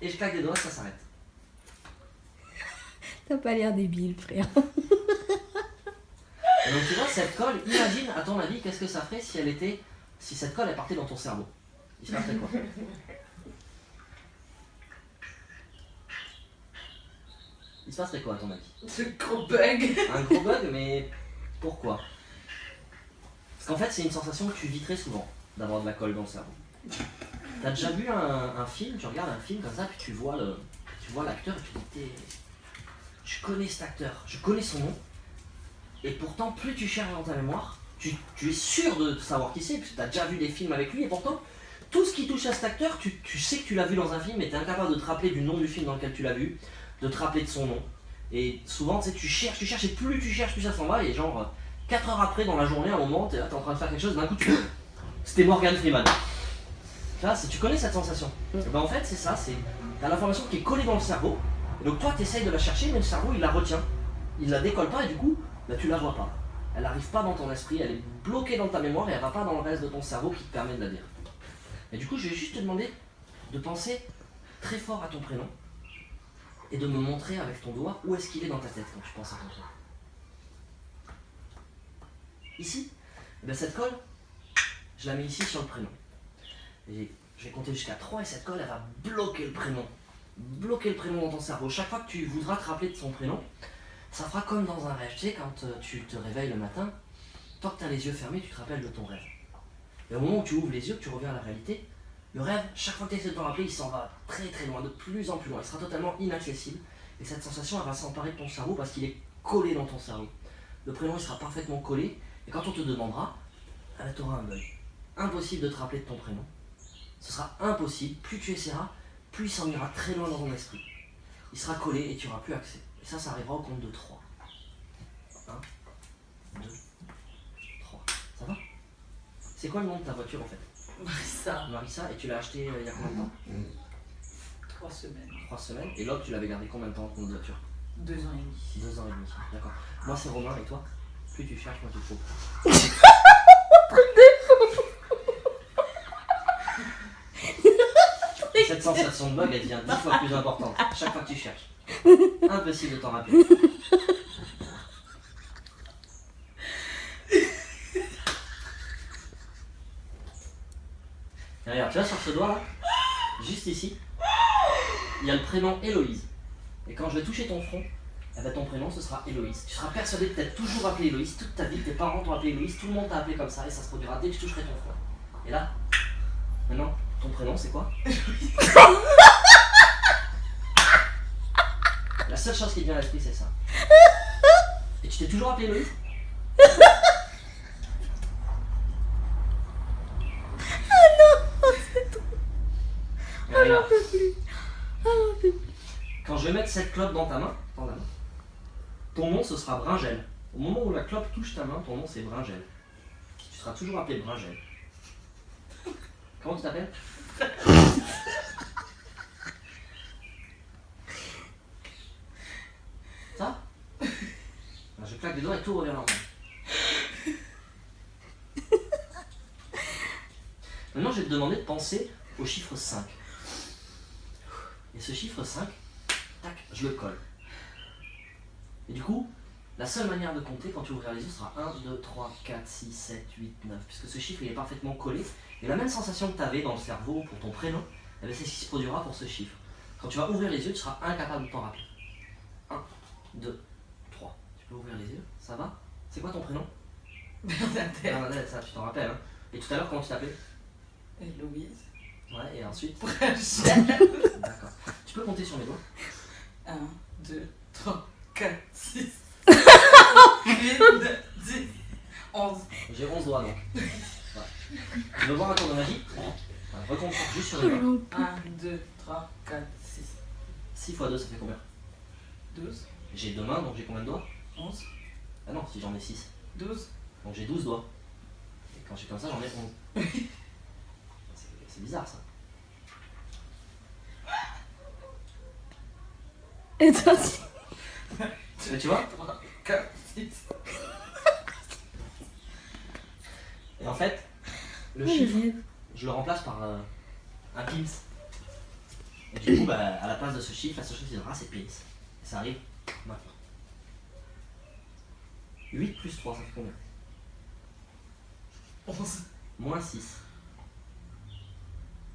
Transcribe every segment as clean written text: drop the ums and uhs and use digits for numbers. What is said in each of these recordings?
Et je claque des doigts, ça s'arrête. T'as pas l'air débile, frère. Et donc tu vois, cette colle, imagine, à ton avis, qu'est-ce que ça ferait si cette colle elle partait dans ton cerveau? Il se passerait quoi? Il se passerait quoi à ton avis? Ce gros bug. Un gros bug, mais pourquoi? Parce qu'en fait, c'est une sensation que tu vis très souvent, d'avoir de la colle dans le cerveau. T'as déjà vu un film, tu regardes un film comme ça, puis tu vois l'acteur et tu dis, je connais cet acteur, je connais son nom, et pourtant, plus tu cherches dans ta mémoire, tu es sûr de savoir qui c'est, parce que tu as déjà vu des films avec lui, et pourtant, tout ce qui touche à cet acteur, tu sais que tu l'as vu dans un film, et tu es incapable de te rappeler du nom du film dans lequel tu l'as vu, de te rappeler de son nom. Et souvent, tu sais, tu cherches, et plus tu cherches, plus ça s'en va, et genre, 4 heures après, dans la journée, à un moment, tu es en train de faire quelque chose, d'un coup, c'était Morgan Freeman. Tu connais cette sensation? Et ben en fait, c'est ça, t'as l'information qui est collée dans le cerveau, et donc toi, tu essayes de la chercher, mais le cerveau, il la retient. Il la décolle pas, et du coup, bah, tu la vois pas. Elle n'arrive pas dans ton esprit, elle est bloquée dans ta mémoire et elle va pas dans le reste de ton cerveau qui te permet de la dire. Et du coup, je vais juste te demander de penser très fort à ton prénom et de me montrer avec ton doigt où est-ce qu'il est dans ta tête quand tu penses à ton prénom. Ici, et bien cette colle, je la mets ici sur le prénom. Et je vais compter jusqu'à 3 et cette colle, elle va bloquer le prénom. Bloquer le prénom dans ton cerveau. Chaque fois que tu voudras te rappeler de son prénom, ça fera comme dans un rêve. Tu sais, quand tu te réveilles le matin, tant que tu as les yeux fermés, tu te rappelles de ton rêve. Et au moment où tu ouvres les yeux, que tu reviens à la réalité, le rêve, chaque fois que tu essaies de t'en rappeler, il s'en va très très loin, de plus en plus loin. Il sera totalement inaccessible. Et cette sensation, elle va s'emparer de ton cerveau parce qu'il est collé dans ton cerveau. Le prénom, il sera parfaitement collé. Et quand on te demandera, tu auras un bug. Impossible de te rappeler de ton prénom. Ce sera impossible. Plus tu essaieras, plus il s'en ira très loin dans ton esprit. Il sera collé et tu n'auras plus accès. Et ça arrivera au compte de 3. 1, 2, 3. Ça va? C'est quoi le nom de ta voiture en fait? Marissa. Marissa, et tu l'as acheté il y a combien de temps? 3 semaines. 3 semaines. Et l'autre, tu l'avais gardé combien de temps ton voiture? 2 ans et demi. 2 ans et demi, d'accord. Moi c'est Romain, et toi? Plus tu cherches, moins tu trouves. Cette sensation de bug, elle devient 10 fois plus importante chaque fois que tu cherches. Impossible de t'en rappeler. Et regarde, tu vois sur ce doigt là, juste ici, il y a le prénom Héloïse. Et quand je vais toucher ton front, eh ben, ton prénom ce sera Héloïse. Tu seras persuadé de t'être toujours appelé Héloïse toute ta vie, tes parents t'ont appelé Héloïse, tout le monde t'a appelé comme ça et ça se produira dès que je toucherai ton front. Et là, maintenant, ton prénom c'est quoi? La seule chose qui te vient à l'esprit c'est ça. Et tu t'es toujours appelé Héloïse? Regarde. Quand je vais mettre cette clope dans ta main, ton nom ce sera Bringel. Au moment où la clope touche ta main, ton nom c'est Bringel. Tu seras toujours appelé Bringel. Comment tu t'appelles? Ça? Je claque des doigts et tout revient normal. Maintenant je vais te demander de penser au chiffre 5. Et ce chiffre 5, tac, je le colle. Et du coup, la seule manière de compter quand tu ouvriras les yeux sera 1, 2, 3, 4, 6, 7, 8, 9. Puisque ce chiffre il est parfaitement collé. Et la même sensation que tu avais dans le cerveau pour ton prénom, eh bien, c'est ce qui se produira pour ce chiffre. Quand tu vas ouvrir les yeux, tu seras incapable de t'en rappeler. 1, 2, 3. Tu peux ouvrir les yeux, ça va? C'est quoi ton prénom? Bernadette. Bernadette, ça tu t'en rappelles. Hein? Et tout à l'heure, comment tu t'appelais? Héloïse. Ouais, et ensuite? Bringel. D'accord. Tu peux compter sur mes doigts? 1, 2, 3, 4, 6, 7, 8, 9, 10, 11. J'ai 11 doigts donc. Ouais. Tu veux voir un tour de magie? Ouais, recompte juste sur les doigts. 1, 2, 3, 4, 6, 6 fois 2, ça fait combien? 12, J'ai 2 mains, donc j'ai combien de doigts? 11, Ah non, si j'en ai 6. 12. Donc j'ai 12 doigts. Et quand je suis comme ça, j'en ai 11. C'est bizarre ça. Et toi aussi. Mais tu vois? 3, 4, 6. Et en fait, le chiffre, je le remplace par un pins. Et du coup, bah, à la place de ce chiffre, la seule chose qui donnera, c'est pins. Et ça arrive maintenant. 8 plus 3, ça fait combien? 11. Moins 6.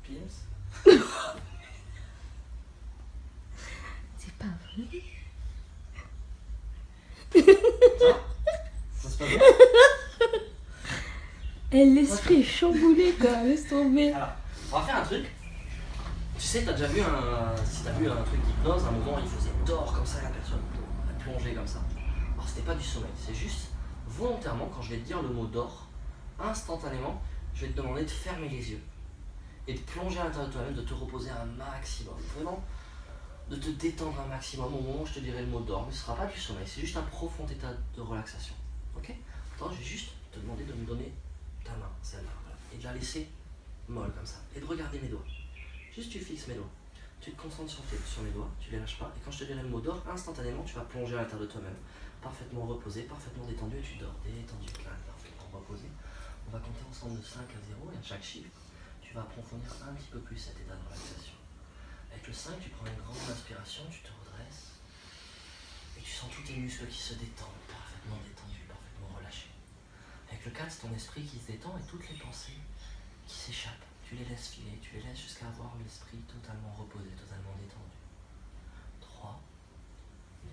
Pins. C'est pas vrai. Ça se passe bien? Elle l'esprit est chamboulé quoi, laisse tomber. Alors, on va faire un truc. Tu sais, t'as déjà vu si t'as vu un truc d'hypnose, à un moment il faisait dors comme ça la personne, elle plongeait comme ça. Alors c'était pas du sommeil, c'est juste volontairement quand je vais te dire le mot dors, instantanément, je vais te demander de fermer les yeux et de plonger à l'intérieur de toi-même, de te reposer un maximum, vraiment de te détendre un maximum au moment où je te dirai le mot dors, mais ce sera pas du sommeil, c'est juste un profond état de relaxation. Ok? Attends, je vais juste te demander de me donner ta main, celle-là, voilà, et de la laisser molle comme ça, et de regarder mes doigts. Juste tu fixes mes doigts, tu te concentres sur mes doigts, tu les lâches pas, et quand je te dirai le mot d'or, instantanément tu vas plonger à l'intérieur de toi-même, parfaitement reposé, parfaitement détendu, et tu dors, détendu, plein, parfaitement reposé. On va compter ensemble de 5 à 0, et à chaque chiffre, tu vas approfondir un petit peu plus cet état de relaxation. Avec le 5, tu prends une grande inspiration, tu te redresses, et tu sens tous tes muscles qui se détendent, parfaitement détendus, parfaitement relâchés. Avec le 4, c'est ton esprit qui se détend, et toutes les pensées qui s'échappent. Tu les laisses filer, tu les laisses jusqu'à avoir l'esprit totalement reposé, totalement détendu. 3,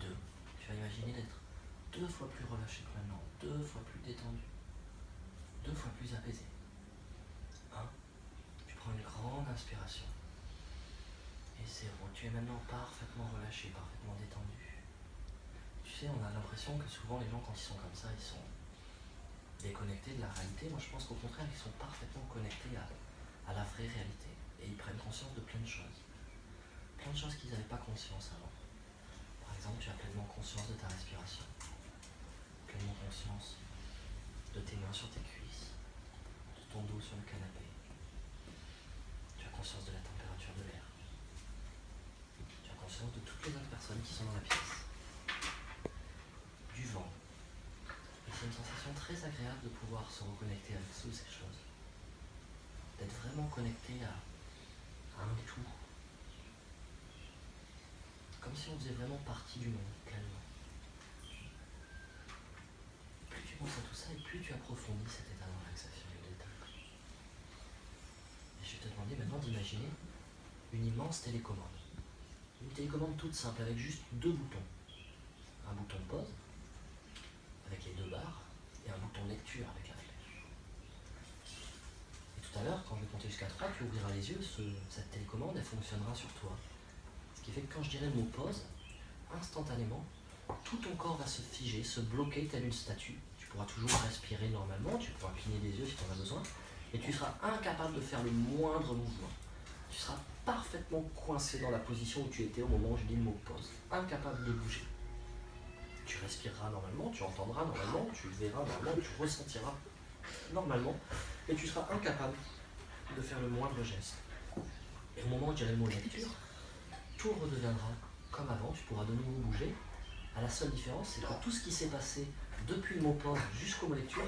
2, tu vas imaginer d'être 2 fois plus relâché que maintenant, 2 fois plus détendu, 2 fois plus apaisé. 1, tu prends une grande inspiration. Et 0, tu es maintenant parfaitement relâché, parfaitement détendu. Tu sais, on a l'impression que souvent les gens quand ils sont comme ça, ils sont déconnectés de la réalité. Moi je pense qu'au contraire, ils sont parfaitement connectés à la vraie réalité. Et ils prennent conscience de plein de choses. Plein de choses qu'ils n'avaient pas conscience avant. Par exemple, tu as pleinement conscience de ta respiration. Pleinement conscience de tes mains sur tes cuisses. De ton dos sur le canapé. Tu as conscience de la température de l'air. Tu as conscience de toutes les autres personnes qui sont dans la pièce. Du vent. Et c'est une sensation très agréable de pouvoir se reconnecter avec toutes ces choses. D'être vraiment connecté à un tout. Comme si on faisait vraiment partie du monde, pleinement. Plus tu penses à tout ça, et plus tu approfondis cet état de relaxation et de détente. Et je vais te demander maintenant d'imaginer une immense télécommande. Une télécommande toute simple, avec juste 2 boutons. Un bouton pause, avec les 2 barres, et un bouton lecture avec la flèche. Tout à l'heure, quand je vais compter jusqu'à 3, tu ouvriras les yeux, cette télécommande, elle fonctionnera sur toi. Ce qui fait que quand je dirai le mot pause, instantanément, tout ton corps va se figer, se bloquer tel une statue. Tu pourras toujours respirer normalement, tu pourras cligner des yeux si tu en as besoin, mais tu seras incapable de faire le moindre mouvement. Tu seras parfaitement coincé dans la position où tu étais au moment où je dis le mot pause. Incapable de bouger. Tu respireras normalement, tu entendras normalement, tu verras normalement, tu ressentiras normalement, mais tu seras incapable de faire le moindre geste. Et au moment où je dirai le mot lecture, tout redeviendra comme avant, tu pourras de nouveau bouger. À la seule différence, c'est que tout ce qui s'est passé depuis le mot pause jusqu'au mot lecture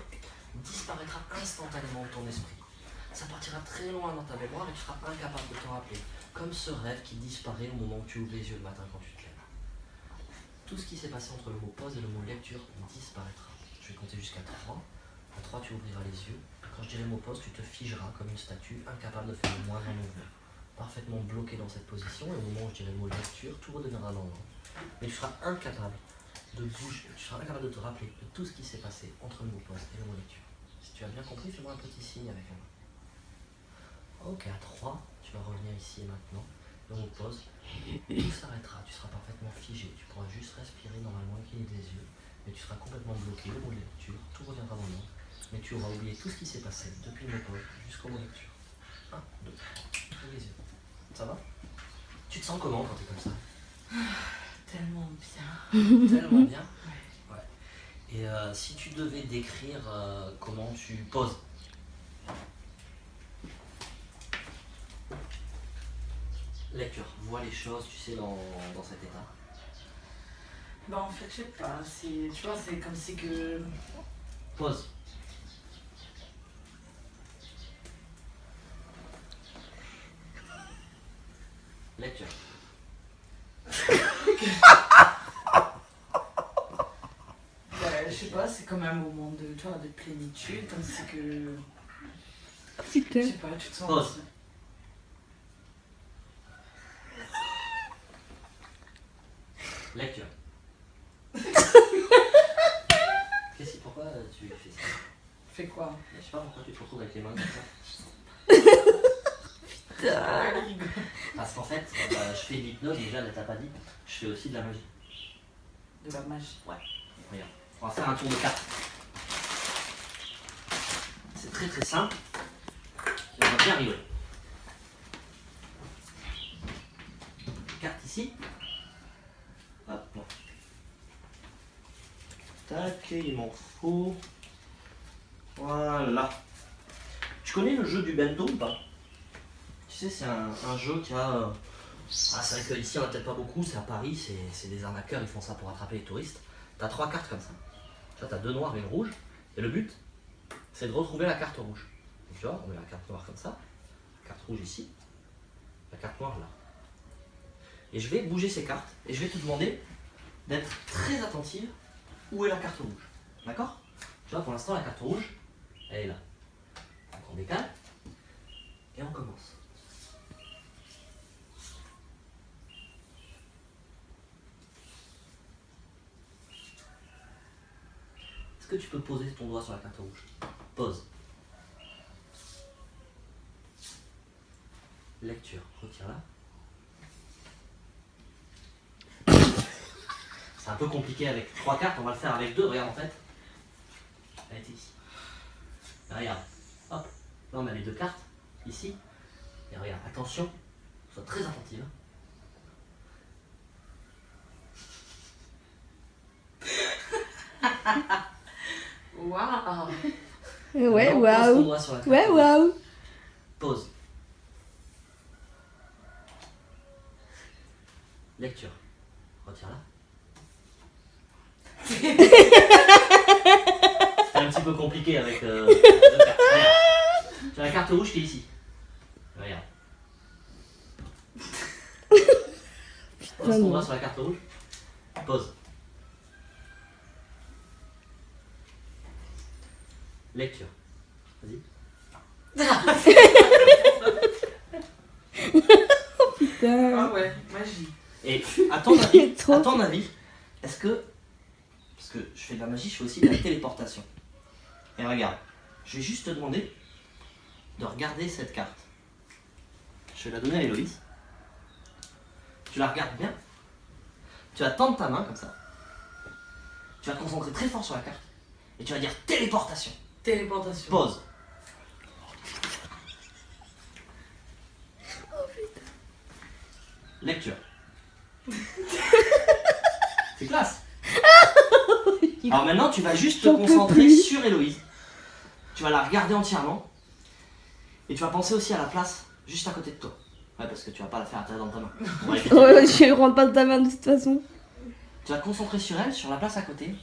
disparaîtra instantanément de ton esprit. Ça partira très loin dans ta mémoire et tu seras incapable de t'en rappeler, comme ce rêve qui disparaît au moment où tu ouvres les yeux le matin quand tu te lèves. Tout ce qui s'est passé entre le mot pause et le mot lecture disparaîtra. Je vais compter jusqu'à 3. À 3, tu ouvriras les yeux. Quand je dirai le mot pause, tu te figeras comme une statue, incapable de faire le moindre mouvement. Parfaitement bloqué dans cette position, et au moment où je dirai le mot lecture, tout redeviendra normal. Mais tu seras incapable de bouger, tu seras incapable de te rappeler de tout ce qui s'est passé entre le mot pause et le mot lecture. Si tu as bien compris, fais-moi un petit signe avec la main. Ok, à 3, tu vas revenir ici et maintenant. Le mot pause, tout s'arrêtera, tu seras parfaitement figé. Tu pourras juste respirer normalement, cligner des yeux, mais tu seras complètement bloqué. Le mot lecture, tout reviendra dans l'ordre, mais tu auras oublié tout ce qui s'est passé depuis le mot pause jusqu'au mot lecture. 1, 2, 3, ouvre les yeux. Ça va? Tu te sens comment quand tu es comme ça? Tellement bien. Tellement bien. Ouais. Ouais. Et si tu devais décrire comment tu poses? Lecture, vois les choses, tu sais, dans cet état. Bah en fait, je sais pas, tu vois, c'est comme si que... Pause. Lecture. comme un moment de, tu vois, de plénitude, comme si que. Oh, Je putain. sais pas, tu te sens. Pause. Lecture. Qu'est-ce que pourquoi tu fais ça? Fais quoi? Je sais pas pourquoi tu te retrouves avec les mains comme ça. Parce qu'en fait, je fais de l'hypnose, déjà, elle t'a pas dit. Je fais aussi de la magie. De la magie. Regarde. On va faire un tour de cartes. C'est très très simple. Et on va bien rigoler. Carte ici. Hop. Bon. Tac, il m'en faut. Voilà. Tu connais le jeu du bento ou pas? Tu sais, c'est un jeu qui a. Ah, c'est vrai qu'ici on n'a peut-être pas beaucoup, c'est à Paris, c'est des arnaqueurs, ils font ça pour attraper les touristes. T'as 3 cartes comme ça. Tu vois, t'as 2 noires et une rouge. Et le but, c'est de retrouver la carte rouge. Donc, tu vois, on met la carte noire comme ça, la carte rouge ici, la carte noire là. Et je vais bouger ces cartes et je vais te demander d'être très attentive où est la carte rouge. D'accord? Tu vois, pour l'instant, la carte rouge, elle est là. Donc on décale et on commence. Est-ce que tu peux poser ton doigt sur la carte rouge? Pose. Lecture, retire-la. C'est un peu compliqué avec 3 cartes, on va le faire avec 2, regarde en fait. Elle était ici. Et regarde, hop, là on met les 2 cartes, ici. Et regarde, attention, sois très attentive. Waouh! Ouais, Maintenant, pose ton waouh. doigt sur la carte Ouais, rouge. waouh. Pause. Lecture. Retire-la. C'est un petit peu compliqué avec 2 cartes. Regarde. Tu as la carte rouge qui est ici. Regarde. Pose ton doigt sur la carte rouge. Pause. Lecture. Vas-y. Putain. Ah ouais, magie. Et à Trop. ton avis, est-ce que, parce que je fais de la magie, je fais aussi de la téléportation. Et regarde, je vais juste te demander de regarder cette carte. Je vais la donner à Héloïse. Tu la regardes bien. Tu vas tendre ta main comme ça. Tu vas te concentrer très fort sur la carte. Et tu vas dire téléportation. Téléportation. Pause. Lecture. C'est classe. Alors maintenant, tu vas juste te J'en peux concentrer plus. sur Héloïse. Tu vas la regarder entièrement. Et tu vas penser aussi à la place juste à côté de toi. Ouais, parce que tu vas pas la faire atterrir dans ta main. On va éviter. Ouais, je rentre pas de ta main de toute façon. Tu vas te concentrer sur elle, sur la place à côté. Et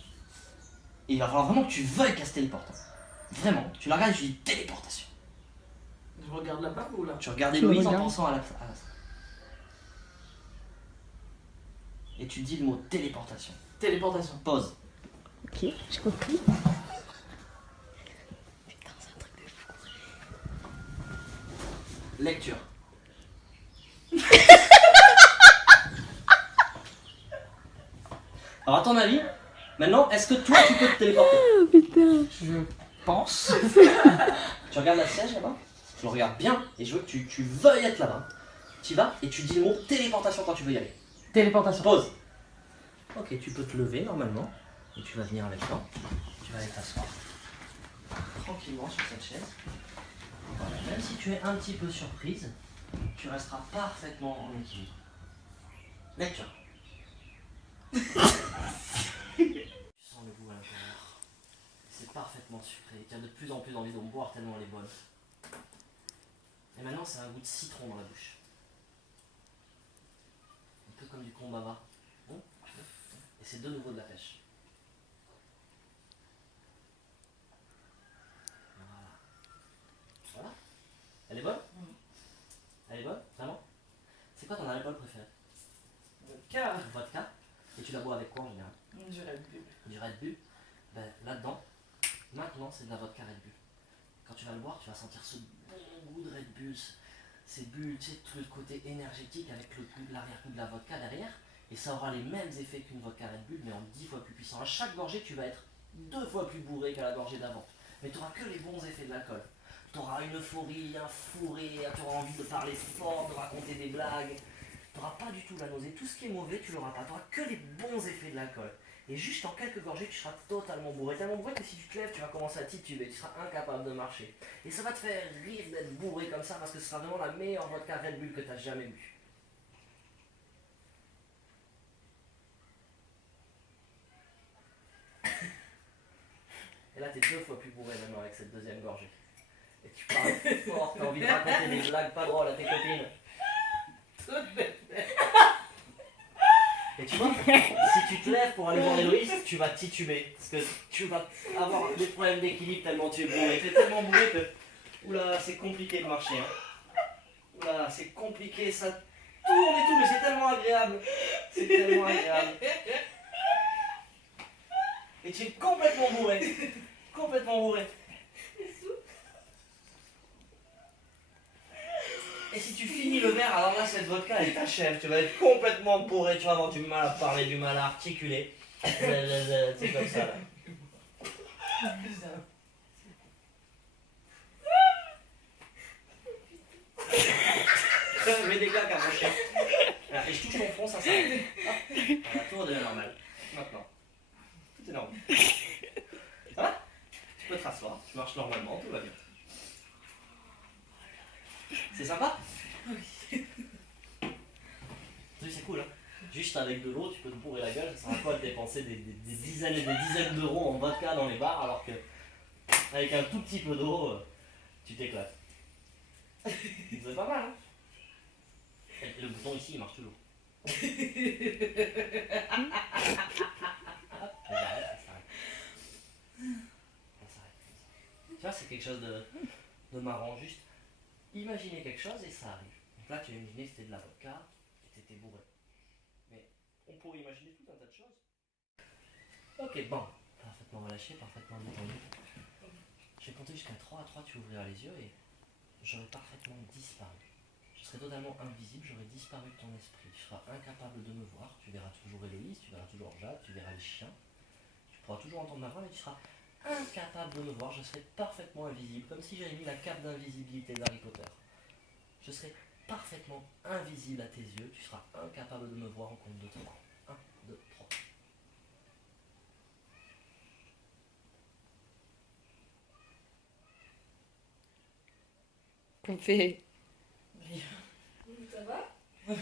il va falloir vraiment que tu veuilles qu'elle se téléporte. Vraiment. Tu la regardes et tu dis téléportation. Je regarde là-bas ou là? Tu regardes Tu Héloïse en regardes. pensant à la. Et tu dis le mot téléportation. Téléportation. Pause. Ok, j'ai compris. Putain, c'est un truc de fou. Lecture. Alors à ton avis, maintenant, est-ce que toi tu peux te téléporter? Oh putain. Je pense. Tu regardes la siège là-bas, tu le regardes bien et je veux que tu veuilles être là-bas. Tu y vas et tu dis le mot téléportation quand tu veux y aller. Téléportation. Pause. Ok, tu peux te lever normalement et tu vas venir avec toi. Tu vas aller t'asseoir tranquillement sur cette chaise. Voilà. Même si tu es un petit peu surprise, tu resteras parfaitement en équilibre. Lecture. Tu sens le goût à l'intérieur. C'est parfaitement sucré. Tu as de plus en plus envie d'en boire tellement elle est bonne. Et maintenant, c'est un goût de citron dans la bouche. Un peu comme du kombava. Bon. Et c'est de nouveau de la pêche. Voilà. Voilà. Elle est bonne? Elle est bonne? Vraiment? C'est quoi ton alcool préféré? Vodka. Vodka. Et tu la bois avec quoi en général? Du Red Bull. Du Red Bull. Ben, là-dedans, maintenant c'est de la vodka Red Bull. Quand tu vas le boire, tu vas sentir ce bon goût de Red Bull, ces bulles, tu sais, tout le côté énergétique avec le goût de l'arrière-goût de la vodka derrière. Et ça aura les mêmes effets qu'une vodka Red Bull, mais en 10 fois plus puissant. À chaque gorgée, tu vas être 2 fois plus bourré qu'à la gorgée d'avant. Mais tu n'auras que les bons effets de l'alcool. Tu auras une euphorie, un fou rire, tu auras envie de parler fort, de raconter des blagues. Tu n'auras pas du tout la nausée. Tout ce qui est mauvais, tu l'auras pas. Tu n'auras que les bons effets de l'alcool. Et juste en quelques gorgées, tu seras totalement bourré. Tellement bourré que si tu te lèves, tu vas commencer à tituber. Tu seras incapable de marcher. Et ça va te faire rire d'être bourré comme ça parce que ce sera vraiment la meilleure vodka Red Bull que tu as jamais bu. Et là, tu es 2 fois plus bourré maintenant avec cette deuxième gorgée. Et tu parles fort, tu as envie de raconter des blagues pas drôles à tes copines. Et tu vois, si tu te lèves pour aller voir Héloïse, tu vas tituber. Parce que tu vas avoir des problèmes d'équilibre tellement tu es bourré. Tu es tellement bourré que. Oula, c'est compliqué de marcher. Hein. Oula, c'est compliqué, ça tourne et tout, mais c'est tellement agréable. C'est tellement agréable. Et tu es complètement bourré. Complètement bourré. Et si tu finis le verre, alors là, cette vodka, elle t'achève. Tu vas être complètement bourré, tu vas avoir du mal à parler, du mal à articuler. C'est comme ça, là. Je mets des claques à mon chien. Voilà, et je touche ton front, ça s'arrête. Voilà, tout redevient normal. Maintenant. Tout est normal. Ça va? Tu peux te rasseoir, tu marches normalement, tout va bien. C'est sympa? Oui. C'est cool, hein? Juste avec de l'eau, tu peux te bourrer la gueule, ça sert à quoi de dépenser des dizaines et des dizaines d'euros en vodka dans les bars alors que avec un tout petit peu d'eau, tu t'éclates. C'est pas mal, hein? Et le bouton ici, il marche toujours. Ça s'arrête. Tu vois, c'est quelque chose de marrant, juste imaginer quelque chose et ça arrive. Donc là, tu as imaginé que c'était de la vodka et t'étais bourré. Mais on pourrait imaginer tout un tas de choses. Ok, bon, parfaitement relâché, parfaitement détendu. Je vais compter jusqu'à 3. À 3, tu ouvriras les yeux et j'aurai parfaitement disparu. Je serai totalement invisible, j'aurai disparu de ton esprit. Tu seras incapable de me voir, tu verras toujours Héloïse, tu verras toujours Jade, tu verras les chiens. Tu pourras toujours entendre ma voix, mais tu seras incapable de me voir, je serai parfaitement invisible, comme si j'avais mis la cape d'invisibilité d'Harry Potter. Je serai parfaitement invisible à tes yeux, tu seras incapable de me voir en compte de 3. 1, 2, 3. On fait. Ça va? Oui.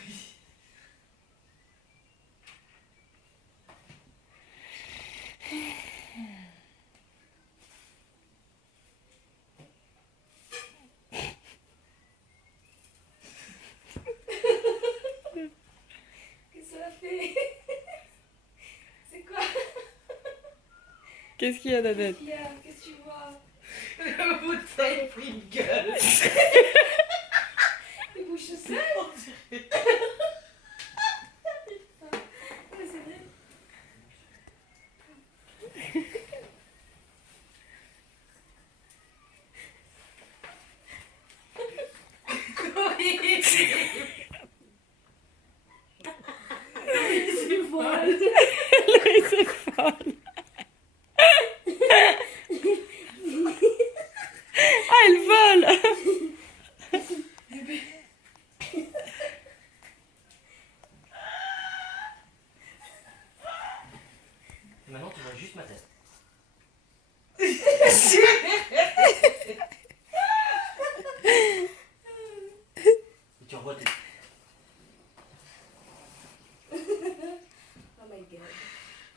Qu'est-ce que ça fait? C'est quoi? Qu'est-ce qu'il y a, Dadette? Qu'est-ce que tu vois? Le bouteille pris une gueule. Les bouches seules. Ouais, c'est vrai. Oui. C'est folle. C'est folle. Ah, elle vole. Maintenant, tu vois juste ma tête. Et tu revois tes... Oh my god.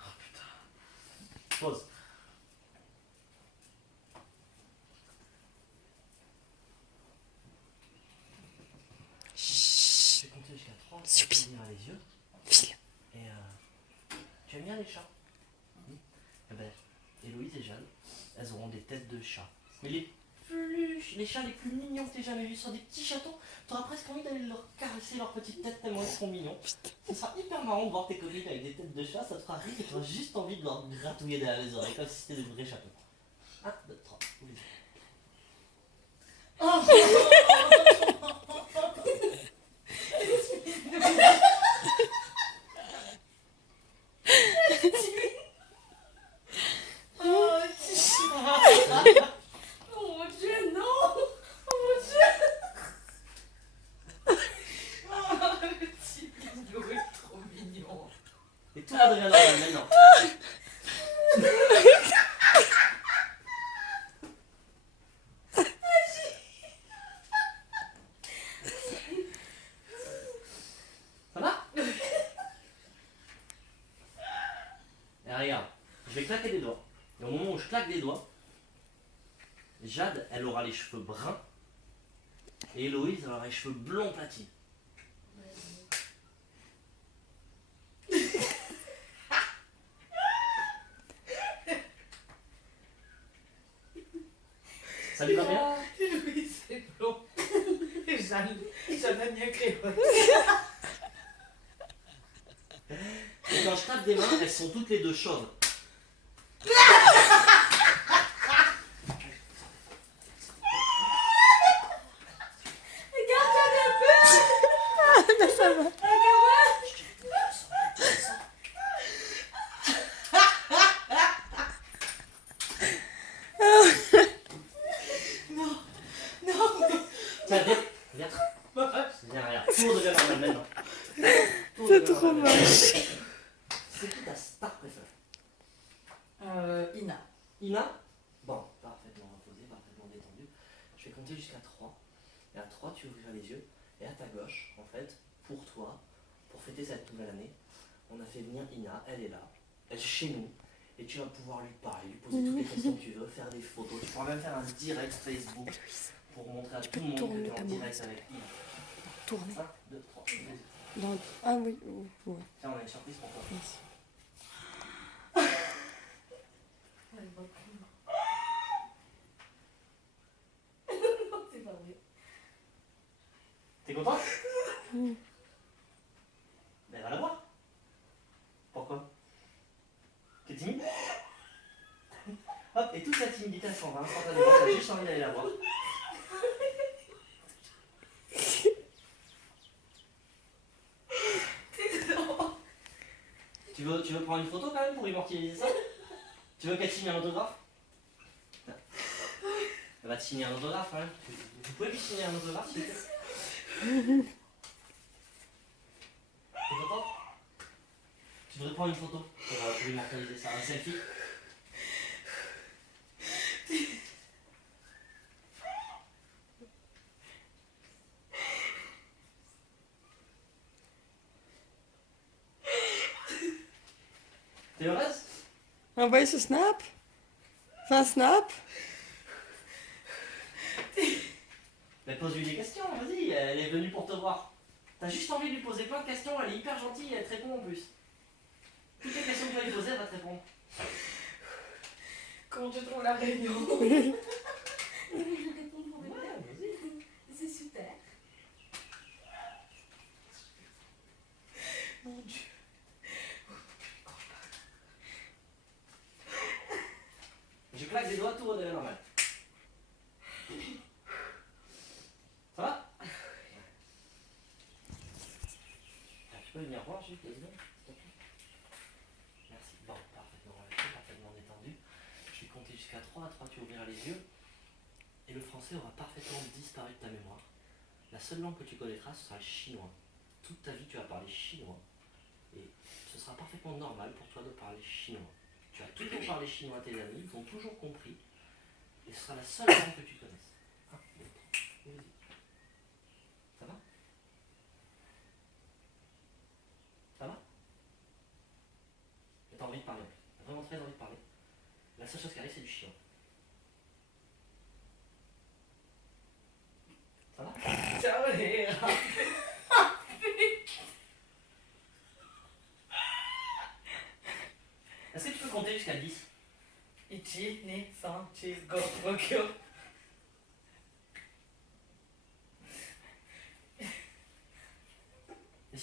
Oh putain. Pause. Je vais compter jusqu'à 3, tu ouvriras les yeux. File. Et tu aimes bien les chats? Eh ben, Héloïse et Jeanne, elles auront des têtes de chat. Mais les plus les chats les plus mignons que t'aies jamais vus, ce sont des petits chatons. T'auras presque envie d'aller leur caresser leur petite tête tellement ils sont mignons. Ce sera hyper marrant de voir tes copines avec des têtes de chat, ça te fera rire et tu auras juste envie de leur gratouiller derrière les oreilles comme si c'était des vrais chatons. 1, 2, 3, oublie. Oh mon dieu, non. Oh mon dieu. Oh, le petit bidou est trop mignon. Et tout va devenir normal maintenant. Ça va? Et regarde, je vais claquer des doigts. Et au moment où je claque des doigts, Jade, elle aura les cheveux bruns. Et Héloïse, elle aura les cheveux blonds platine. Ça lui va bien? Oui, c'est blond. Et Jeanne a bien créole. Et quand je tape des mains, elles sont toutes les deux chauves. Tiens, viens, viens. Viens, regarde. Tout devient normal maintenant. Tout C'est devient trop normal maintenant. moche. C'est qui ta star préférée? Ina. Ina? Bon, parfaitement reposée, parfaitement détendue. Je vais compter jusqu'à 3. Et à 3, tu ouvriras les yeux. Et à ta gauche, en fait, pour toi, pour fêter cette nouvelle année, on a fait venir Ina, elle est là, elle est chez nous. Et tu vas pouvoir lui parler, lui poser toutes les questions que tu veux, faire des photos. Tu pourras même faire un direct Facebook pour montrer à tout le monde que tourner tu es en ta direct avec Ina. Tournez. 1, 2, 3, vas-y. Dans... Ah oui, oui, oui. Tiens, on a une surprise pour toi. Merci. Elle va plus. Non, c'est pas vrai. T'es content? Ben va la voir. Pourquoi? T'es timide? Hop, et toute la timidité elle s'en va instantanément, t'as juste envie d'aller la voir. Tu veux prendre une photo quand même pour immortaliser ça? Tu veux qu'elle te signe un autographe? Elle va te signer un autographe quand même. Vous pouvez lui signer un autographe s'il vous plaît? T'es content? Tu devrais prendre une photo pour immortaliser ça, un selfie. T'es heureuse? Envoie ce snap. Fais un snap. Mais pose-lui des questions, vas-y, elle est venue pour te voir. T'as juste envie de lui poser plein de questions, elle est hyper gentille et elle te répond en plus. Toutes les questions que tu vas lui poser, elle va te répondre. Comment tu trouves la réunion? Ouais, vas-y. C'est super. Mon Dieu. Je claque des doigts, tout redevient normal. Ça va? Tu peux venir voir juste 2 secondes, s'il te plaît? Merci. Bon, parfaitement relaxé, parfaitement détendu. Je vais compter jusqu'à 3. À 3, tu ouvriras les yeux. Et le français aura parfaitement disparu de ta mémoire. La seule langue que tu connaîtras, ce sera le chinois. Toute ta vie, tu vas parler chinois. Et ce sera parfaitement normal pour toi de parler chinois. Tu vas toujours parler chinois à tes amis, ils ont toujours compris. Et ce sera la seule langue que tu connaisses. 1, 2, 3, vas-y. Ça va? Ça va? Et t'as envie de parler, t'as vraiment très envie de parler. La seule chose qui arrive, c'est du chien. Ça va? Ciao, Léa. Est-ce que tu peux compter jusqu'à 10? Ichi, ni, san, chi, go, Tokyo.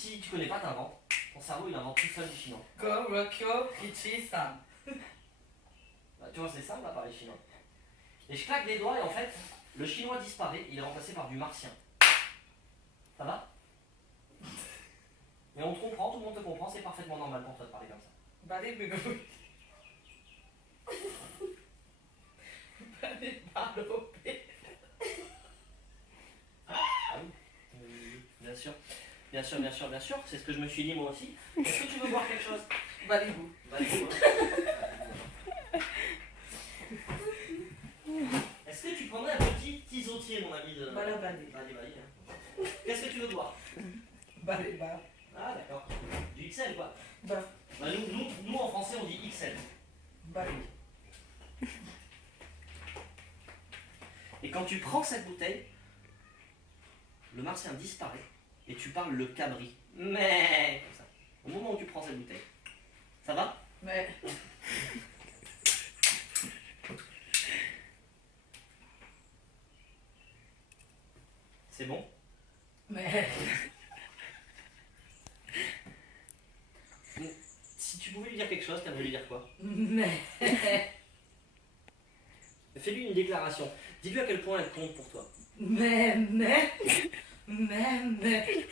si tu connais pas, t'inventes. Ton cerveau, il invente tout seul du chinois. Rokyo, Kichi-san. Bah, tu vois, c'est simple à parler chinois. Et je claque des doigts et en fait, le chinois disparaît, il est remplacé par du martien. Ça va? Et on te comprend, tout le monde te comprend, c'est parfaitement normal pour toi de parler comme ça. Balibugu. Balibalope. Ah oui, bien sûr. Bien sûr, bien sûr, bien sûr, c'est ce que je me suis dit moi aussi. Est-ce que tu veux boire quelque chose? Balibou. Balibou, hein. Est-ce que tu prendrais un petit isotier, mon ami de... Balabali. Bali, Bali, hein. Qu'est-ce que tu veux boire? Baliba. Ah d'accord. Du XL quoi. Ba. Bah, nous en français on dit XL. Bali. Et quand tu prends cette bouteille, le martien disparaît et tu parles le cabri. Mais comme ça. Au moment où tu prends cette bouteille. Ça va? Mais. C'est bon? Mais. Si tu pouvais lui dire quelque chose, t'aimerais lui dire quoi? Mais. Fais-lui une déclaration. Dis-lui à quel point elle compte pour toi. Mais. Mais. Mais.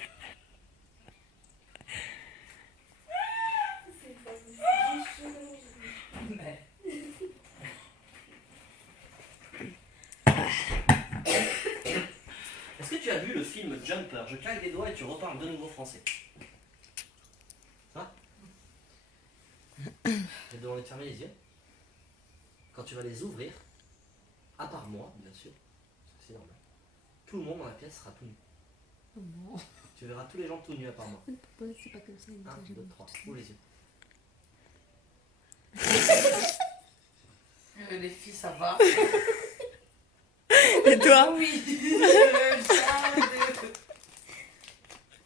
Est-ce que tu as vu le film Jumper? Je claque des doigts et tu reparles de nouveau français. Ça va? Je vais te demander de fermer les yeux. Quand tu vas les ouvrir, à part moi, bien sûr, parce que c'est normal, tout le monde dans la pièce sera tout nu. Oh non. Tu verras tous les gens tout nus à part moi. Pourquoi c'est pas comme ça? 1, 2, 3, ouvre les yeux. Les filles, ça va. Et toi? Oui. Je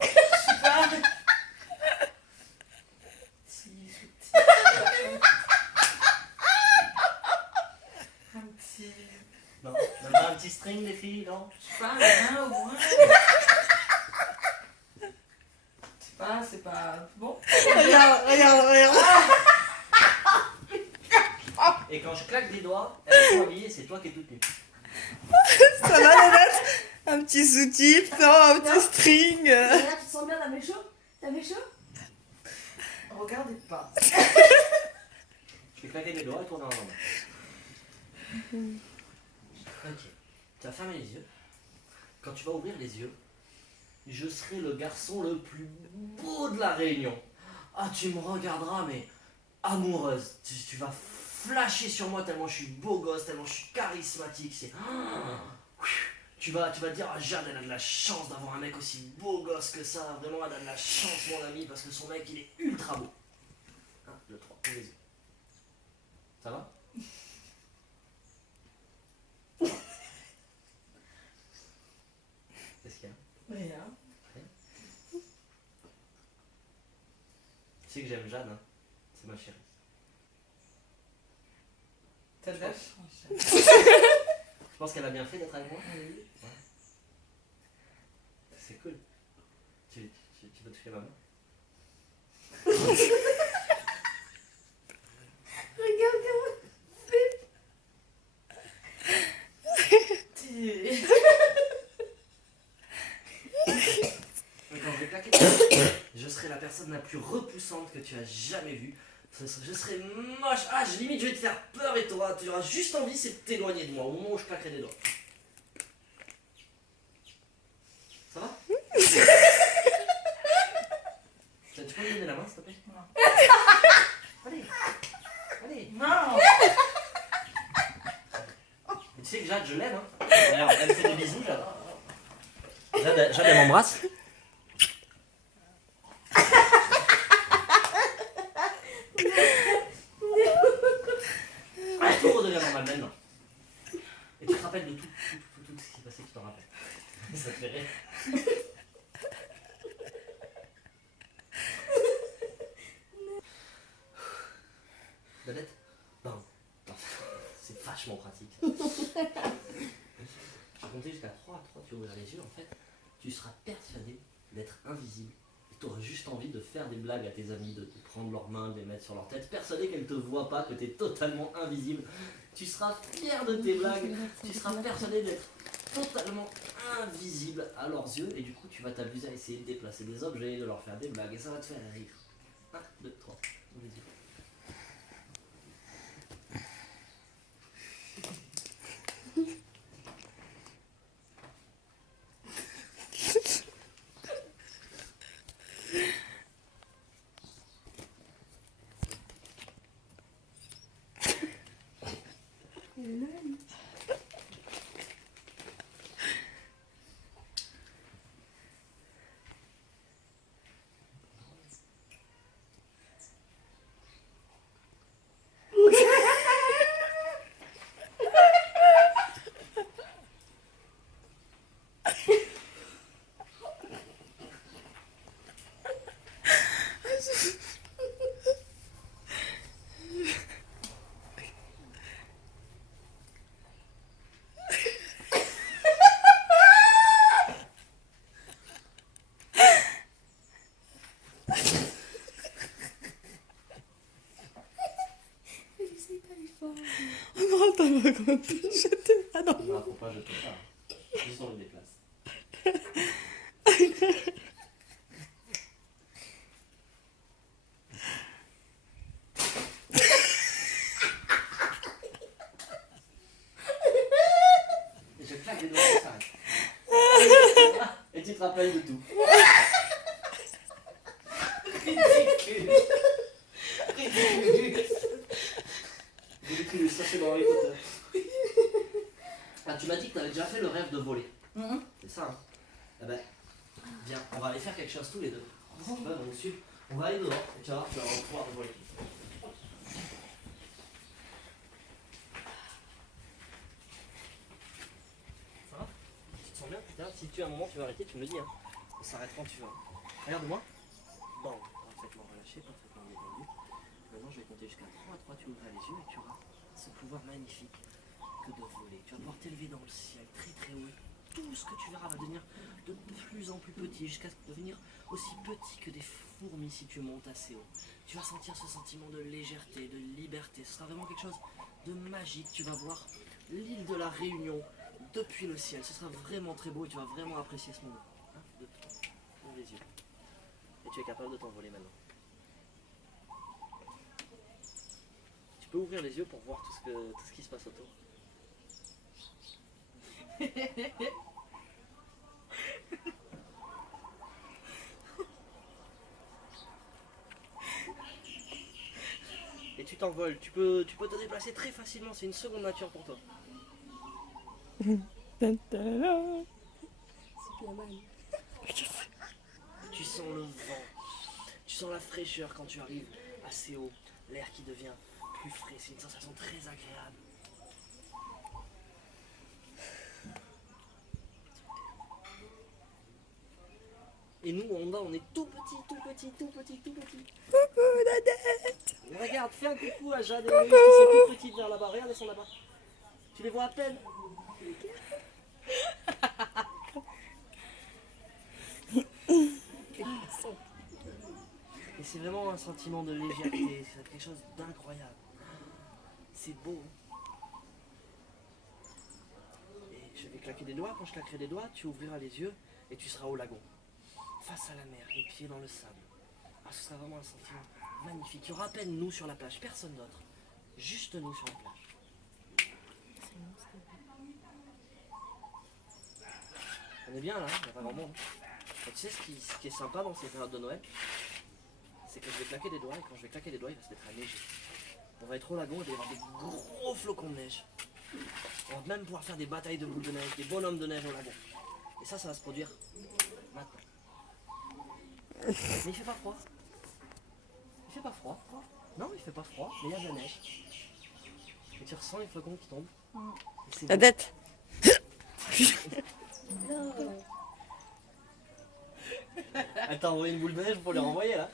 sais pas. Un petit. Non, même pas un petit string les filles, non? Je sais pas, un au moins. C'est pas, c'est pas. Bon. Regarde, regarde, regarde. Et quand je claque des doigts, elles sont habillées, c'est toi qui es toute nue. Ça va, Nanette? Un petit sous-type, non, un petit string. Là, tu te sens bien, t'avais chaud? T'avais chaud? Regardez pas. Je vais claquer des doigts et tourner en rond. Ok. Tu vas fermer les yeux. Quand tu vas ouvrir les yeux, je serai le garçon le plus beau de la Réunion. Ah, tu me regarderas, mais amoureuse. Tu vas flasher sur moi tellement je suis beau gosse, tellement je suis charismatique. C'est... Tu vas dire, ah, Jade, elle a de la chance d'avoir un mec aussi beau gosse que ça. Vraiment, elle a de la chance, mon ami, parce que son mec, il est ultra beau. 1, 2, 3, ouvre les yeux. Ça va? Qu'est-ce qu'il y a? Rien. Tu sais que j'aime Jade, hein? C'est ma chérie. T'as de la chance. Je pense qu'elle a bien fait d'être avec moi. Oui. C'est cool. Tu veux toucher ma main? Regarde comment. Quand je vais claquer, je serai la personne la plus repoussante que tu as jamais vue. Je serai moche. Ah, limite, je vais te faire peur et tu auras juste envie, c'est de t'éloigner de moi au moment où je claquerai des doigts. Ça va? Tu peux me donner la main, s'il te plaît? Non. Allez. Allez. Non. Tu sais que Jade, je l'aime, hein? Regarde, elle me fait des bisous, Jade. Jade, elle m'embrasse. Tout redevient normal maintenant. Et tu te rappelles de tout ce qui s'est passé, tu t'en rappelles. Ça te fait rire. Nanette? Non. C'est vachement pratique. Je vais compter jusqu'à 3, tu ouvrir les yeux, en fait, tu seras persuadé d'être invisible Tu auras juste envie de faire des blagues à tes amis, de prendre leurs mains, de les mettre sur leur tête, persuadé qu'elles ne te voient pas, que tu es totalement invisible. Tu seras fier de tes blagues, tu seras persuadé d'être totalement invisible à leurs yeux, et du coup tu vas t'amuser à essayer de déplacer des objets, de leur faire des blagues, et ça va te faire rire. 1, 2, 3, vas-y. J'essaye pas les formes. Oh non, t'as pas compris. Je te... Ah non. Non, faut pas jeter ça. Juste on le déplace. Et je claque les doigts et ça s'arrête. Et tu te rappelles de tout. Ridicule. Ridicule. Ridicule, ça c'est dans Harry Potter. Ah, tu m'as dit que tu avais déjà fait le rêve de voler. C'est ça, hein? Eh ben, viens, on va aller faire quelque chose tous les deux. Si tu veux, donc suivre. On va aller dehors et tu vas voir, tu vas pouvoir voler. Ça va? Tu te sens bien? Putain, si tu as un moment, tu vas arrêter, tu me le dis. Hein. On s'arrête quand tu veux. Regarde-moi. Bon, parfaitement relâché, parfaitement détendu. Maintenant, je vais compter jusqu'à 3. À 3, tu ouvres les yeux et tu auras ce pouvoir magnifique que de voler. Tu vas pouvoir t'élever dans le ciel, très très haut. Tout ce que tu verras va devenir de plus en plus petit, jusqu'à devenir aussi petit que des fourmis si tu montes assez haut. Tu vas sentir ce sentiment de légèreté, de liberté. Ce sera vraiment quelque chose de magique. Tu vas voir l'île de la Réunion depuis le ciel. Ce sera vraiment très beau et tu vas vraiment apprécier ce moment. 1, 2, 3, ouvre les yeux. Et tu es capable de t'envoler maintenant. Tu peux ouvrir les yeux pour voir tout ce qui se passe autour. Et tu t'envoles, tu peux te déplacer très facilement, c'est une seconde nature pour toi. Ta-ta-la. C'est bien mal. Tu sens le vent, tu sens la fraîcheur quand tu arrives assez haut, l'air qui devient plus frais, c'est une sensation très agréable. Et nous, on est tout petit, tout petit, tout petit, tout petit. Coucou, Nadette. Regarde, fais un coucou à Jade et Loïs qui sont toutes petites vers là-bas. Regarde, elles sont là-bas. Tu les vois à peine. Et c'est vraiment un sentiment de légèreté, c'est quelque chose d'incroyable. C'est beau. Et je vais claquer des doigts, quand je claquerai des doigts, tu ouvriras les yeux et tu seras au lagon. Face à la mer, les pieds dans le sable. Ah, ce sera vraiment un sentiment magnifique. Il y aura à peine nous sur la plage, personne d'autre. Juste nous sur la plage. On est bien là, il n'y a pas grand monde. Et tu sais ce qui est sympa dans ces périodes de Noël, c'est que je vais claquer des doigts et quand je vais claquer des doigts, il va se mettre à neiger. On va être au lagon et il va y avoir des gros flocons de neige. On va même pouvoir faire des batailles de boules de neige, des bonhommes de neige au lagon. Et ça va se produire maintenant. Mais il fait pas froid. Il fait pas froid. Non, il fait pas froid, mais il y a de la neige. Et tu ressens les flocons qui tombent. Et c'est beau. Nadette. Elle t'a envoyé une boule de neige pour les renvoyer là.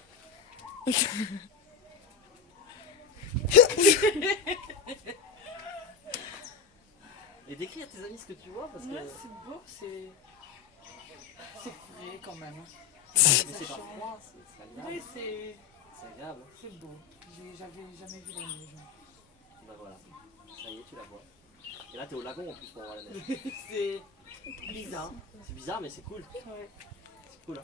Et décris à tes amis ce que tu vois parce que. Ouais, c'est beau, c'est frais quand même. Mais c'est pas froid, c'est agréable. Oui, c'est C'est agréable. beau. J'avais jamais vu la neige. Bah voilà, ça y est, tu la vois. Et là, t'es au lagon en plus pour voir la neige. C'est bizarre. C'est bizarre, mais c'est cool. Ouais. C'est cool, hein.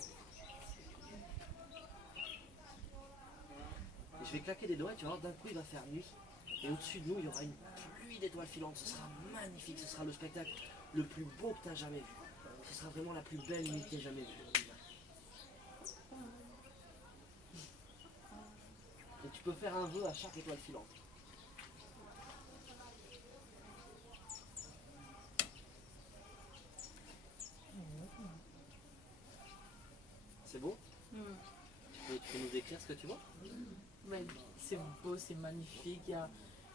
Et je vais claquer des doigts et tu vas voir, d'un coup, il va faire nuit. Et au-dessus de nous, il y aura une pluie d'étoiles filantes. Ce sera magnifique, ce sera le spectacle le plus beau que tu as jamais vu. Ce sera vraiment la plus belle nuit que tu aies jamais vue. Et tu peux faire un vœu à chaque étoile filante. C'est beau? Tu peux nous décrire ce que tu vois? Mais c'est beau, c'est magnifique.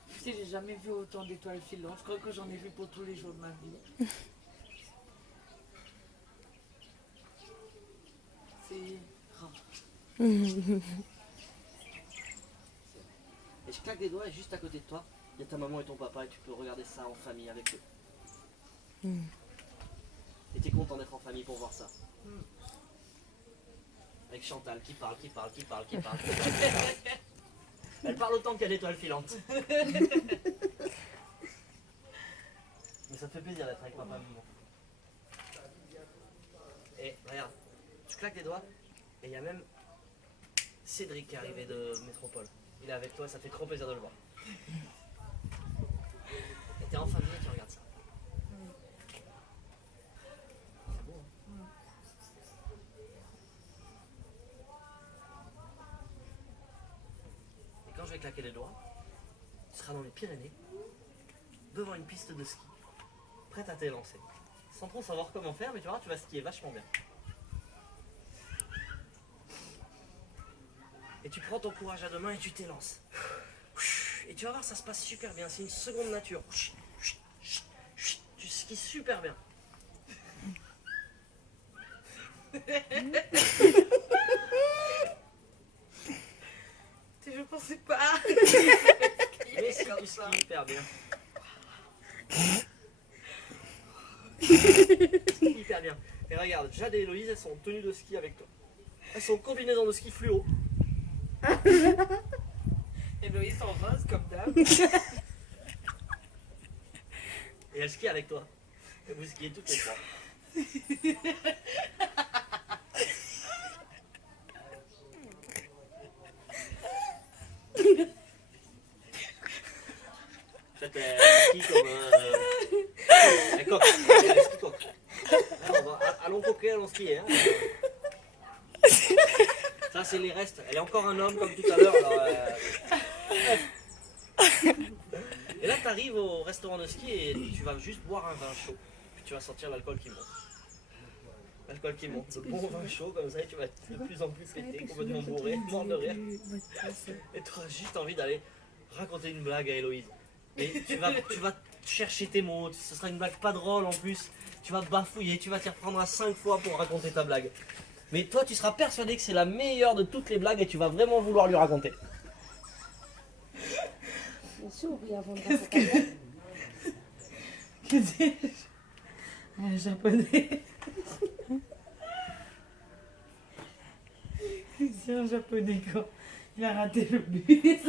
Tu sais, j'ai jamais vu autant d'étoiles filantes. Je crois que j'en ai vu pour tous les jours de ma vie. C'est rare. Et je claque des doigts et juste à côté de toi, il y a ta maman et ton papa et tu peux regarder ça en famille avec eux. Et t'es content d'être en famille pour voir ça. Avec Chantal qui parle. Elle parle autant qu'il y a d'étoiles filantes. Mais ça te fait plaisir d'être avec papa et maman. Et regarde, tu claques des doigts et il y a même Cédric qui est arrivé de Métropole. Il est avec toi, ça fait trop plaisir de le voir. Et t'es en famille et tu regardes ça. C'est beau, hein? Et quand je vais claquer les doigts, tu seras dans les Pyrénées, devant une piste de ski, prête à t'élancer. Sans trop savoir comment faire, mais tu verras, tu vas skier vachement bien. Et tu prends ton courage à deux mains et tu t'élances. Et tu vas voir, ça se passe super bien, c'est une seconde nature. Tu skis super bien. Je pensais pas. Mais si tu skis hyper bien. Hyper bien. Et regarde, Jade et Héloïse, elles sont en tenue de ski avec toi. Elles sont en combinaison de ski fluo. Héloïse en rose comme d'hab. Et elles skient avec toi. Et vous skiez toutes les trois. Faites ski comme un coq. Ski coq. Allons coquer, allons skier. Hein. Ça c'est les restes. Elle est encore un homme comme tout à l'heure. Et là tu arrives au restaurant de ski et tu vas juste boire un vin chaud. Puis tu vas sentir l'alcool qui monte. L'alcool qui monte. Le bon vin chaud comme ça et tu vas être de plus en plus pété, complètement bourré, mort de rire. Et tu auras juste envie d'aller raconter une blague à Héloïse. Et tu vas chercher tes mots, ce sera une blague pas drôle en plus. Tu vas bafouiller, tu vas t'y reprendre à 5 fois pour raconter ta blague. Mais toi tu seras persuadé que c'est la meilleure de toutes les blagues et tu vas vraiment vouloir lui raconter. Bien sûr, oui, avant de raconter. Que dis-je? Un japonais. C'est un japonais quand il a raté le bus.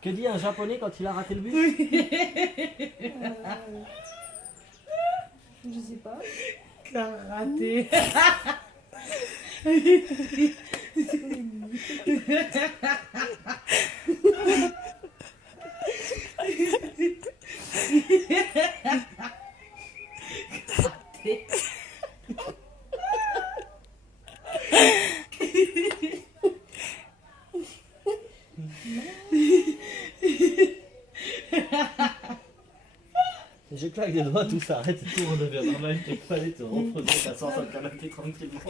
Que dit un japonais quand il a raté le bus? Je sais pas. Karaté. Je claque des doigts, tout s'arrête et tout redevient normal. Il faut aller te reposer, t'asseoir sur le canapé tranquillement.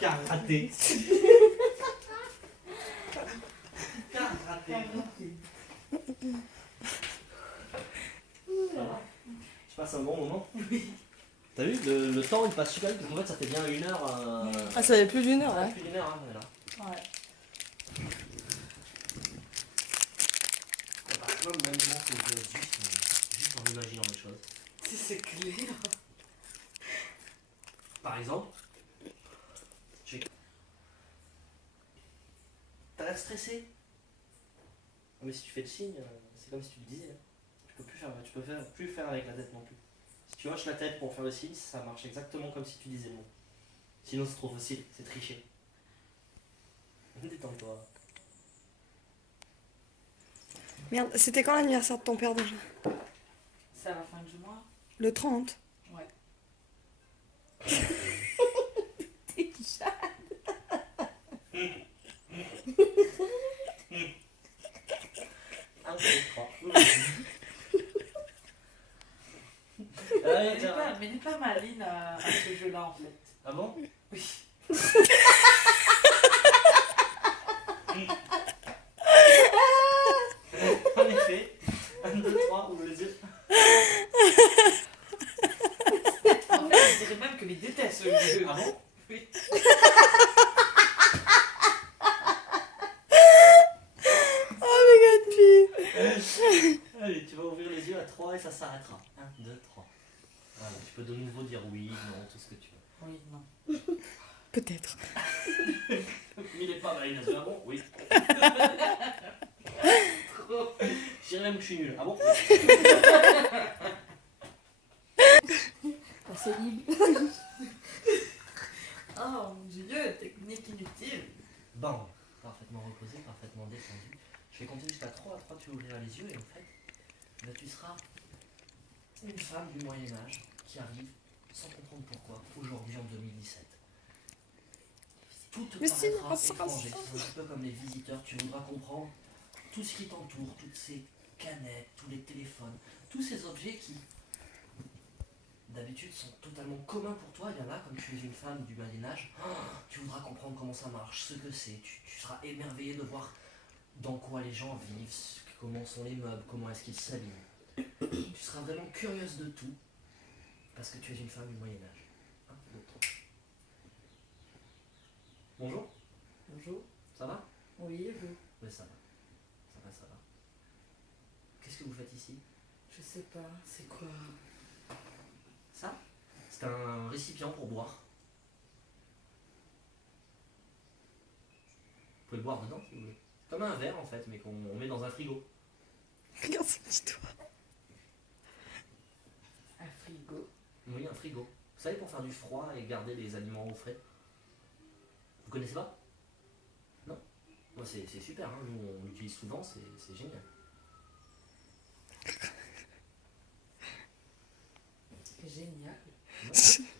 Karaté. Karaté. Ça va? Tu passes un bon moment? Oui. T'as vu, le temps il passe super vite parce qu'en fait ça fait bien 1 heure. Ah, ça fait plus d'une heure, Ouais, ouais. plus d'1 heure, hein, on est là. Ouais. Il y a plein de bons moments que je vais juste en imaginant les choses. Si c'est clair. Par exemple, t'as l'air stressé. Mais si tu fais le signe, c'est comme si tu le disais. Hein. Tu peux plus faire avec la tête non plus. Si tu hoches la tête pour faire le signe, ça marche exactement comme si tu disais le mot. Sinon c'est trop facile, c'est tricher. Détends-toi. Merde, c'était quand l'anniversaire de ton père déjà? C'est à la fin du mois. Le 30. Ouais. Un, deux, trois. Allez, Mais n'est pas maline à ce jeu-là en fait. Ah bon? Oui. En effet. 1, 2, 3, ouvre les yeux. En fait, je dirais même que il déteste ce jeu. Ah bon? Oui. Oh my god, puis. Allez, tu vas ouvrir les yeux à 3 et ça s'arrêtera. 1, 2, 3. Voilà, tu peux de nouveau dire oui, non, tout ce que tu veux. Oui, non. Peut-être. Mais il est pas mal, il a dit ah bon? Oui. Je dirais même que je suis nul. Ah bon? C'est libre. Oh mon dieu, technique inutile. Bon, parfaitement reposé, parfaitement détendu. Je vais compter jusqu'à 3. À 3, tu ouvriras les yeux et en fait, là, tu seras une femme du Moyen-Âge qui arrive, sans comprendre pourquoi, aujourd'hui en 2017. Tout te Mais si, paraîtra ça étranger. C'est un petit peu comme les visiteurs. Tu voudras comprendre tout ce qui t'entoure, toutes ces canettes, tous les téléphones, tous ces objets qui, d'habitude, sont totalement communs pour toi. Il y en a, comme tu es une femme du Moyen-Âge, tu voudras comprendre comment ça marche, ce que c'est. Tu seras émerveillé de voir dans quoi les gens vivent, comment sont les meubles, comment est-ce qu'ils s'habillent. Tu seras vraiment curieuse de tout, parce que tu es une femme du Moyen-Âge. 1, 2, 3. Bonjour, Bonjour. ça va? Oui, vous. Oui, ça va. Ça va, ça va. Qu'est-ce que vous faites ici? Je sais pas, c'est quoi? Ça? C'est un récipient pour boire. Vous pouvez le boire dedans si vous voulez. Comme un verre en fait, mais qu'on met dans un frigo. Regarde ce petit doigt. Un frigo. Oui, un frigo. Vous savez, pour faire du froid et garder les aliments au frais. Vous connaissez pas? Non? Moi, c'est super, hein. Nous, on l'utilise souvent, c'est génial. Génial. Ouais,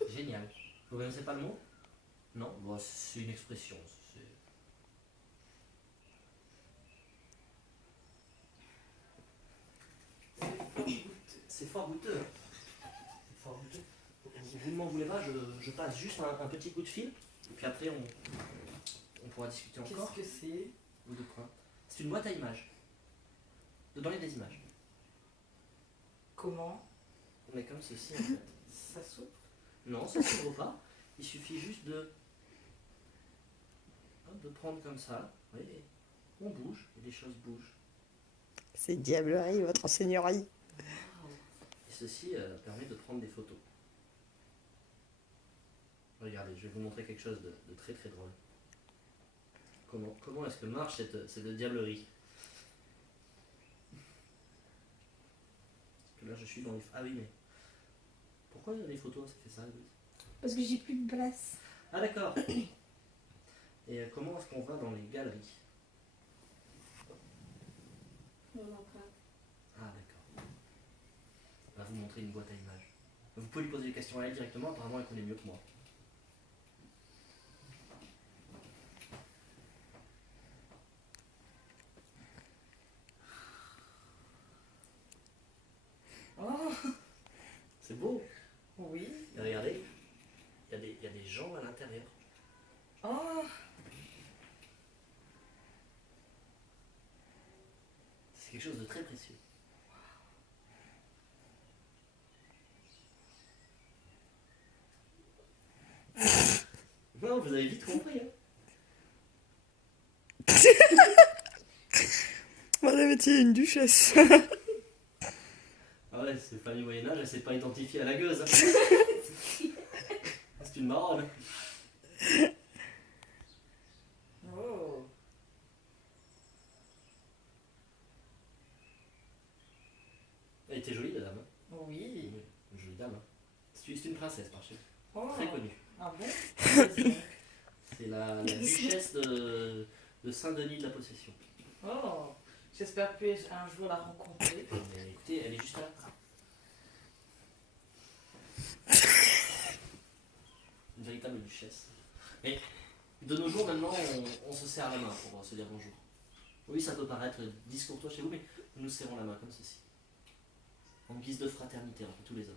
génial. Vous connaissez pas le mot? Non? Bon, c'est une expression. C'est fort goûteux. C'est fort goûteux. Vous ne m'en voulez pas, je passe juste un petit coup de fil, et puis après on pourra discuter encore. Qu'est-ce que c'est? Ou de quoi? C'est une boîte à images. Dedans il y a des images. Comment? On est comme ceci en fait. Ça s'ouvre? Non, ça ne s'ouvre pas. Il suffit juste de prendre comme ça. Oui, et on bouge, et les choses bougent. C'est diablerie, votre seigneurie. Et ceci permet de prendre des photos. Regardez, je vais vous montrer quelque chose de très très drôle. Comment est-ce que marche cette diablerie? Parce que là je suis dans les... Ah oui, mais... Pourquoi les photos ça fait ça, Louise? Parce que j'ai plus de place. Ah d'accord. Et comment est-ce qu'on va dans les galeries? Non, non, pas. Ah d'accord. On va vous montrer une boîte à images. Vous pouvez lui poser des questions à elle directement, apparemment elle connaît mieux que moi. Oh, C'est beau. oui. Et regardez, il y a des gens à l'intérieur. Oh, C'est quelque chose de très précieux. Non, vous avez vite compris. Hein. Moi j'avais dit une duchesse. Ah ouais, c'est pas du Moyen-Âge, elle s'est pas identifiée à la gueuse. Hein. Si C'est une marronne. Oh. Elle était jolie, la dame. Oui. Oui, une jolie dame. C'est une princesse, par chez Oh. Très connue. Ah bon? C'est la duchesse de Saint-Denis de la Possession. Oh. J'espère puis un jour la rencontrer. Mais écoutez, elle est juste là. Une véritable duchesse. Et de nos jours, maintenant, on se serre la main pour se dire bonjour. Oui, ça peut paraître discourtois chez vous, mais nous nous serrons la main comme ceci. En guise de fraternité entre tous les hommes.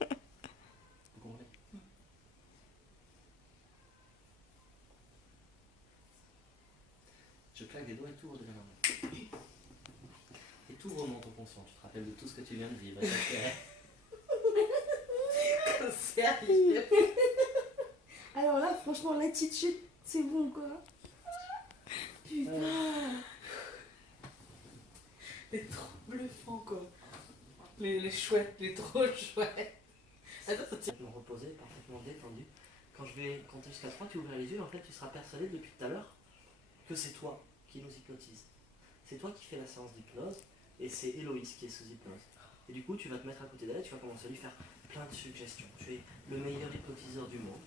Vous comprenez? Je claque des doigts et tout redevient normal. Et tout remonte au conscient. Tu te rappelles de tout ce que tu viens de vivre. Sérieux? Alors là, franchement, l'attitude, c'est bon quoi. Putain. Les trop bluffants quoi. Les chouettes, les trop chouettes. Attends, ça tient. Parfaitement reposé, parfaitement détendu. Quand je vais compter jusqu'à 3, tu ouvriras les yeux et en fait tu seras persuadé depuis tout à l'heure que c'est toi qui nous hypnotise. C'est toi qui fais la séance d'hypnose et c'est Héloïse qui est sous hypnose. Et du coup tu vas te mettre à côté d'elle et tu vas commencer à lui faire plein de suggestions. Tu es le meilleur hypnotiseur du monde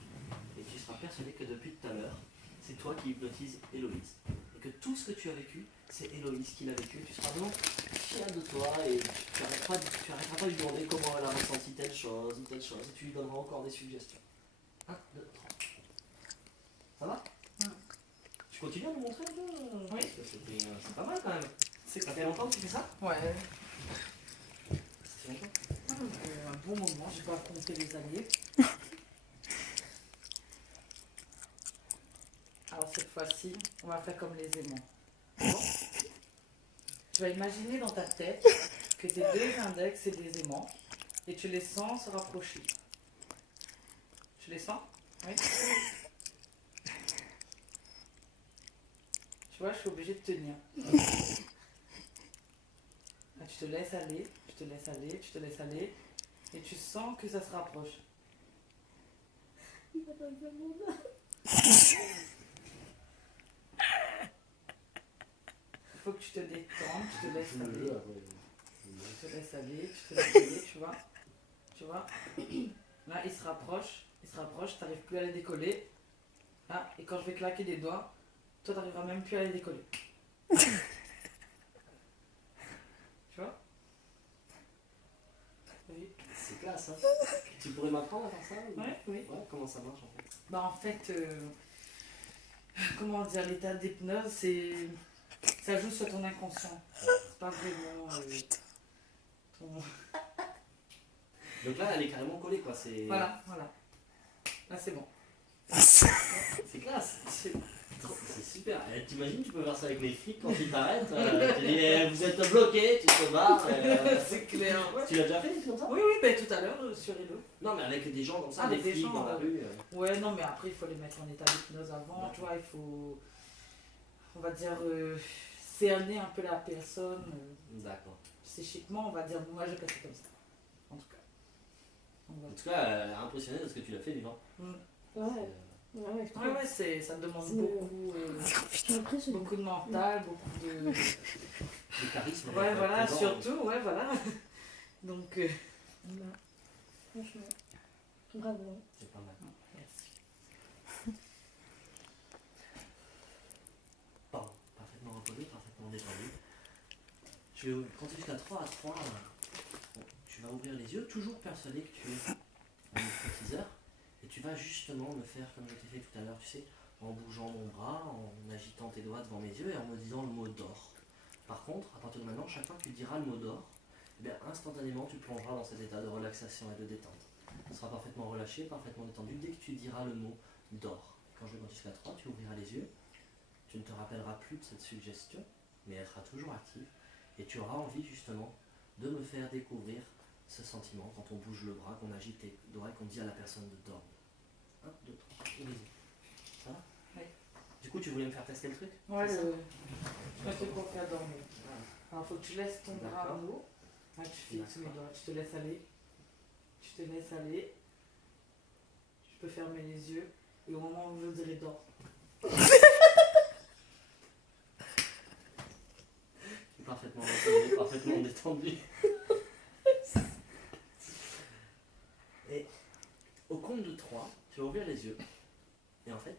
et tu seras persuadé que depuis tout à l'heure c'est toi qui hypnotises Héloïse. Et que tout ce que tu as vécu, c'est Héloïse qui l'a vécu. Tu seras vraiment fier de toi et tu arrêteras pas de lui demander comment elle a ressenti telle chose ou telle chose et tu lui donneras encore des suggestions. 1, 2, 3. Ça va? Tu continues à nous montrer un peu? Oui. Parce que c'est pas mal quand même. Ça fait longtemps que tu fais ça? Ouais. Ça fait longtemps. Un bon moment, j'ai pas compté les années. Alors cette fois-ci, on va faire comme les aimants. Bon. Tu vas imaginer dans ta tête que tes deux index c'est des aimants et tu les sens se rapprocher. Tu les sens? Oui. Tu vois, je suis obligée de tenir. Ah, tu te laisses aller, tu te laisses aller, tu te laisses aller et tu sens que ça se rapproche. Il va dans le monde. Il faut que tu te détendes, tu te laisses aller. Tu te laisses aller, tu te laisses aller, tu vois. Tu vois. Là, il se rapproche, tu n'arrives plus à les décoller. Là, et quand je vais claquer des doigts, toi, tu n'arriveras même plus à les décoller. Tu vois. Oui. C'est classe, hein? Tu pourrais m'apprendre à faire ça? Ou... Ouais, oui. Ouais, comment ça marche en fait? Bah, en fait, comment dire, l'état d'hypnose, c'est. Ça joue sur ton inconscient. C'est pas vraiment. Ton... Donc là, elle est carrément collée quoi. C'est... Voilà, voilà. Là, c'est bon. C'est classe. C'est super. T'imagines, tu peux faire ça avec les flics quand ils t'arrêtent. Tu dis, vous êtes bloqué, tu te barres. C'est clair. Ouais. Tu l'as déjà fait, des trucs comme ça? Oui, oui, bah, tout à l'heure sur Hello. Non, mais avec des gens comme ça, Ah, des avec des flics gens, dans la rue. Ouais, non, mais après, il faut les mettre en état d'hypnose avant, tu vois, il faut, on va dire, cerner un peu la personne. D'accord. Psychiquement, on va dire, moi, j'ai passé comme ça, en tout cas. Donc, En voilà. tout cas, impressionné de ce que tu l'as fait, vivant. Ouais. Ouais, je Ouais, ouais, ça demande C'est- beaucoup, suis impressionnée. beaucoup de mental, beaucoup de... Le charisme. Ouais, voilà, présent. surtout, ouais, voilà. Donc, Bah, franchement, bravo. C'est pas mal. merci. Bon, parfaitement reposé, parfaitement détendu. Je vais compter jusqu'à 3 à 3. Bon, tu vas ouvrir les yeux, toujours persuadé que tu es un hypnotiseur. Et tu vas justement me faire comme je t'ai fait tout à l'heure, tu sais, en bougeant mon bras, en agitant tes doigts devant mes yeux et en me disant le mot d'or. Par contre, à partir de maintenant, chaque fois que tu diras le mot d'or, eh bien, instantanément tu plongeras dans cet état de relaxation et de détente. Tu seras parfaitement relâché, parfaitement détendu dès que tu diras le mot d'or. Quand je vais compter jusqu'à 3, tu ouvriras les yeux, tu ne te rappelleras plus de cette suggestion, mais elle sera toujours active et tu auras envie justement de me faire découvrir ce sentiment quand on bouge le bras, qu'on agite les doigts et qu'on dit à la personne de dormir. 1, 2, 3, ouvre les yeux. Ça va? Oui. Du coup, tu voulais me faire tester le truc? Ouais, C'est ça? le truc pour faire dormir. Alors, faut que tu laisses ton bras D'accord. en haut. Là, tu fixes mes doigts, tu te laisses aller. Tu te laisses aller. peux fermer les yeux et au moment où je dirai dors. Parfaitement entendu, parfaitement détendu. Et au compte de 3, tu vas ouvrir les yeux. Et en fait,